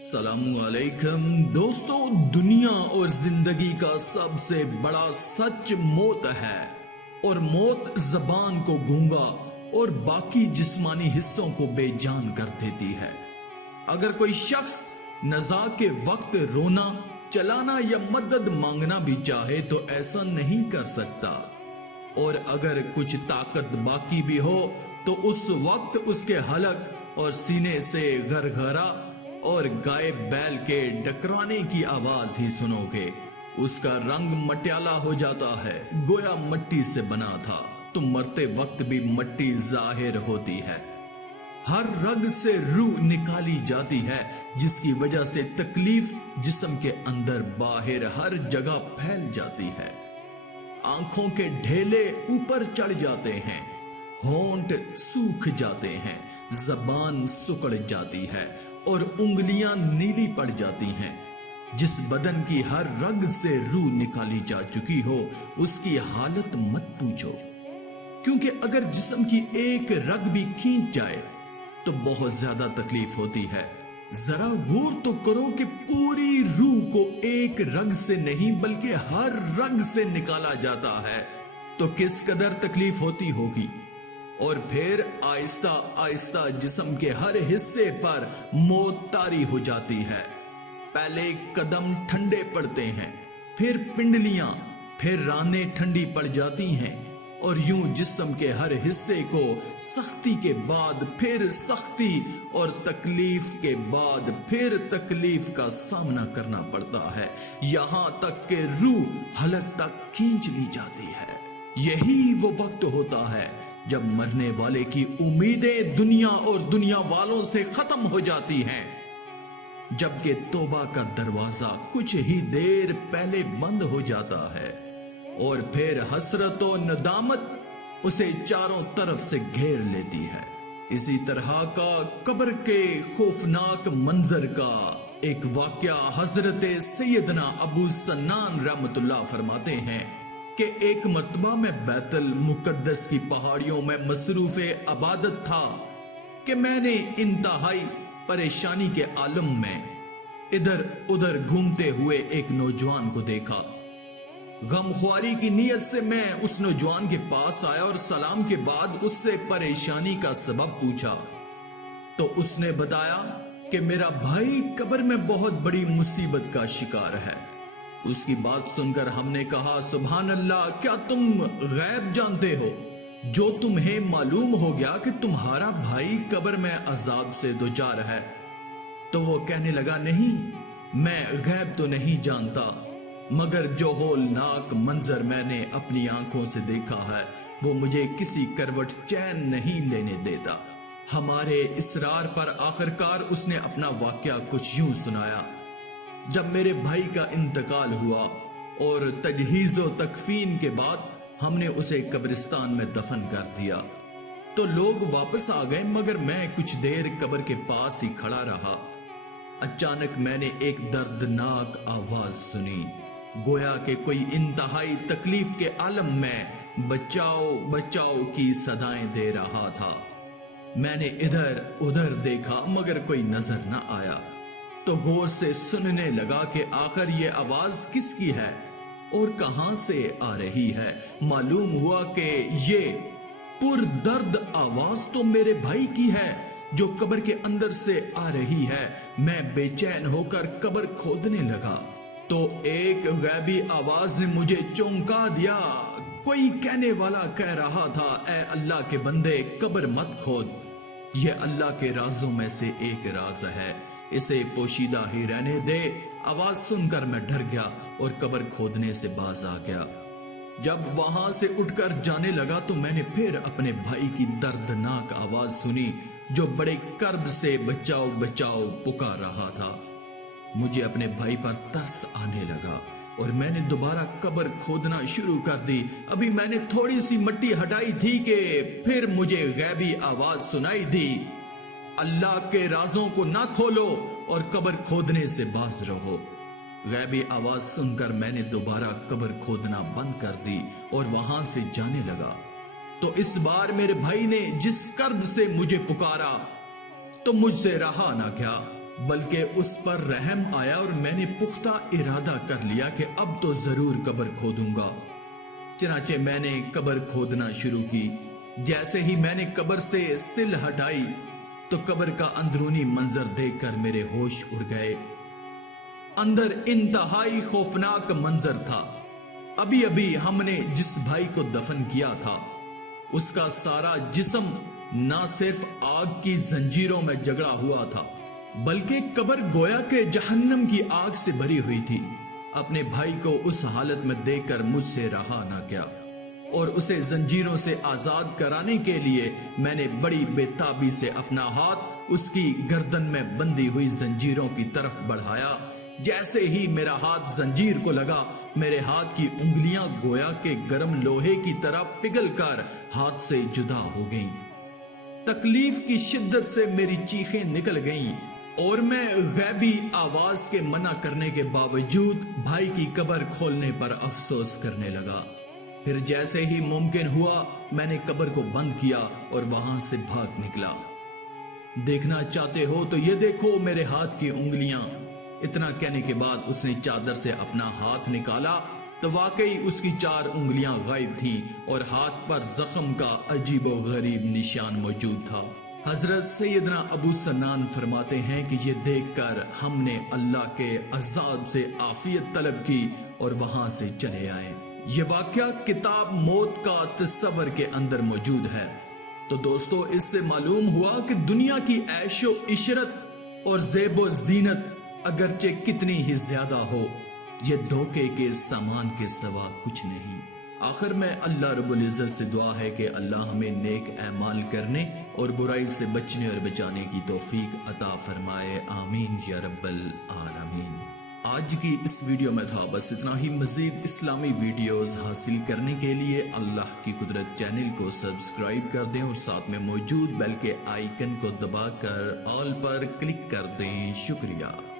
सलाम अलैकुम दोस्तों, दुनिया और जिंदगी का सबसे बड़ा सच मौत है और मौत जबान को गूंगा और बाकी जिस्मानी हिस्सों को बेजान कर देती है। अगर कोई शख्स नज़ा के वक्त रोना, चलाना या मदद मांगना भी चाहे तो ऐसा नहीं कर सकता, और अगर कुछ ताकत बाकी भी हो तो उस वक्त उसके हलक और सीने से घरघरा और गाय बैल के डकराने की आवाज ही सुनोगे। उसका रंग मटियाला हो जाता है, गोया मट्टी से बना था, तो मरते वक्त भी मट्टी जाहिर होती है। हर रग से रूह निकाली जाती है, जिसकी वजह से तकलीफ जिस्म के अंदर बाहर हर जगह फैल जाती है। आंखों के ढेले ऊपर चढ़ जाते हैं, होंठ सूख जाते हैं, जबान सुकड़ जाती है और उंगलियां नीली पड़ जाती हैं। जिस बदन की हर रग से रूह निकाली जा चुकी हो उसकी हालत मत पूछो, क्योंकि अगर जिस्म की एक रग भी खींच जाए तो बहुत ज्यादा तकलीफ होती है। जरा गौर तो करो कि पूरी रूह को एक रग से नहीं बल्कि हर रग से निकाला जाता है, तो किस कदर तकलीफ होती होगी। और फिर आहिस्ता आहिस्ता जिस्म के हर हिस्से पर मौत तारी हो जाती है। पहले कदम ठंडे पड़ते हैं, फिर पिंडलियां, फिर रानें ठंडी पड़ जाती हैं, और यूं जिस्म के हर हिस्से को सख्ती के बाद फिर सख्ती और तकलीफ के बाद फिर तकलीफ का सामना करना पड़ता है, यहां तक कि रूह हलक तक खींच ली जाती है। यही वो वक्त होता है जब मरने वाले की उम्मीदें दुनिया और दुनिया वालों से खत्म हो जाती हैं, जबकि तौबा का दरवाजा कुछ ही देर पहले बंद हो जाता है, और फिर हसरत और नदामत उसे चारों तरफ से घेर लेती है। इसी तरह का कब्र के खौफनाक मंजर का एक वाकया हजरत सैयदना अबू सन्नान रहमतुल्लाह फरमाते हैं कि एक मर्तबा में बैतुल मुकद्दस की पहाड़ियों में मसरूफ इबादत था कि मैंने इंतहाई परेशानी के आलम में इधर उधर घूमते हुए एक नौजवान को देखा। गमख्वारी की नीयत से मैं उस नौजवान के पास आया और सलाम के बाद उससे परेशानी का सबब पूछा, तो उसने बताया कि मेरा भाई कब्र में बहुत बड़ी मुसीबत का शिकार है। उसकी बात सुनकर हमने कहा, सुभान अल्लाह, क्या तुम गैब जानते हो? जो तुम्हें मालूम हो गया कि तुम्हारा भाई कब्र में अजाब से दोचार है? तो वो कहने लगा, नहीं, मैं गैब तो नहीं जानता, मगर जो होलनाक मंजर मैंने अपनी आंखों से देखा है वो मुझे किसी करवट चैन नहीं लेने देता। हमारे इसरार पर आखिरकार उसने अपना वाकया कुछ यूं सुनाया। जब मेरे भाई का इंतकाल हुआ और तजहीज़ो तकफीन के बाद हमने उसे कब्रिस्तान में दफन कर दिया, तो लोग वापस आ गए, मगर मैं कुछ देर कब्र के पास ही खड़ा रहा। अचानक मैंने एक दर्दनाक आवाज सुनी, गोया कि कोई इंतहाई तकलीफ के आलम में बचाओ बचाओ की सदाएं दे रहा था। मैंने इधर उधर देखा मगर कोई नजर न आया, तो गौर से सुनने लगा कि आखिर ये आवाज किसकी है और कहां से आ रही है। मालूम हुआ कि ये पुरदर्द आवाज तो मेरे भाई की है जो कब्र के अंदर से आ रही है। मैं बेचैन होकर कब्र खोदने लगा तो एक गैबी आवाज ने मुझे चौंका दिया। कोई कहने वाला कह रहा था, ऐ अल्लाह के बंदे, कब्र मत खोद, यह अल्लाह के राजों में से एक राज है, इसे पोशीदा ही रहने दे। आवाज सुनकर मैं डर गया और कब्र खोदने से बाज आ गया। जब वहां से उठकर जाने लगा तो मैंने फिर अपने भाई की दर्दनाक आवाज सुनी जो बड़े कर्ब से बचाओ बचाओ पुकार रहा था। मुझे अपने भाई पर तरस आने लगा और मैंने दोबारा कब्र खोदना शुरू कर दी। अभी मैंने थोड़ी सी मिट्टी हटाई थी कि फिर मुझे गैबी आवाज सुनाई दी, अल्लाह के राजों को ना खोलो और कब्र खोदने से बाज रहो। गैबी आवाज सुनकर मैंने दोबारा कब्र खोदना बंद कर दी और वहां से जाने लगा। तो इस बार मेरे भाई ने जिस कर्ब से मुझे पुकारा तो मुझसे रहा ना गया। बल्कि उस पर रहम आया और मैंने पुख्ता इरादा कर लिया कि अब तो जरूर कब्र खोदूंगा। चनाचे मैंने कब्र खोदना शुरू की। जैसे ही मैंने कब्र से सिल हटाई तो कब्र का अंदरूनी मंजर देखकर मेरे होश उड़ गए। अंदर इंतहाई खौफनाक मंजर था। अभी अभी हमने जिस भाई को दफन किया था उसका सारा जिस्म ना सिर्फ आग की जंजीरों में जगड़ा हुआ था बल्कि कब्र गोया के जहन्नम की आग से भरी हुई थी। अपने भाई को उस हालत में देखकर मुझसे रहा ना गया और उसे जंजीरों से आजाद कराने के लिए मैंने बड़ी बेताबी से अपना हाथ उसकी गर्दन में बंधी हुई जंजीरों की तरफ बढ़ाया। जैसे ही मेरा हाथ जंजीर को लगा मेरे हाथ की उंगलियां गोया के गर्म लोहे की तरह पिघलकर हाथ से जुदा हो गईं। तकलीफ की शिद्दत से मेरी चीखें निकल गईं और मैं गैबी आवाज के मना करने के बावजूद भाई की कब्र खोलने पर अफसोस करने लगा। फिर जैसे ही मुमकिन हुआ मैंने कब्र को बंद किया और वहां से भाग निकला। देखना चाहते हो तो ये देखो मेरे हाथ की उंगलियां। इतना कहने के बाद उसने चादर से अपना हाथ निकाला तो वाकई उसकी 4 उंगलियां गायब थी और हाथ पर जख्म का अजीबो गरीब निशान मौजूद था। हजरत सैयदना अबू सन्नान फरमाते हैं कि ये देखकर हमने अल्लाह के अजाब से आफियत तलब की और वहां से चले आए। ये वाकया किताब मौत का तस्वर के अंदर मौजूद है। तो दोस्तों इससे मालूम हुआ कि दुनिया की ऐशो इशरत और ज़ेबो ज़ीनत अगरचे कितनी ही ज्यादा हो ये धोखे के सामान के सिवा कुछ नहीं। आखिर में अल्लाह रब्बुल इज्जत से दुआ है कि अल्लाह हमें नेक अमाल करने और बुराई से बचने और बचाने की तौफीक अता फरमाए। आमीन या रब्बल आलमीन। आज की इस वीडियो में था बस इतना ही। मजीद इस्लामी वीडियोस हासिल करने के लिए अल्लाह की कुदरत चैनल को सब्सक्राइब कर दें और साथ में मौजूद बेल के आइकन को दबाकर ऑल पर क्लिक कर दें। शुक्रिया।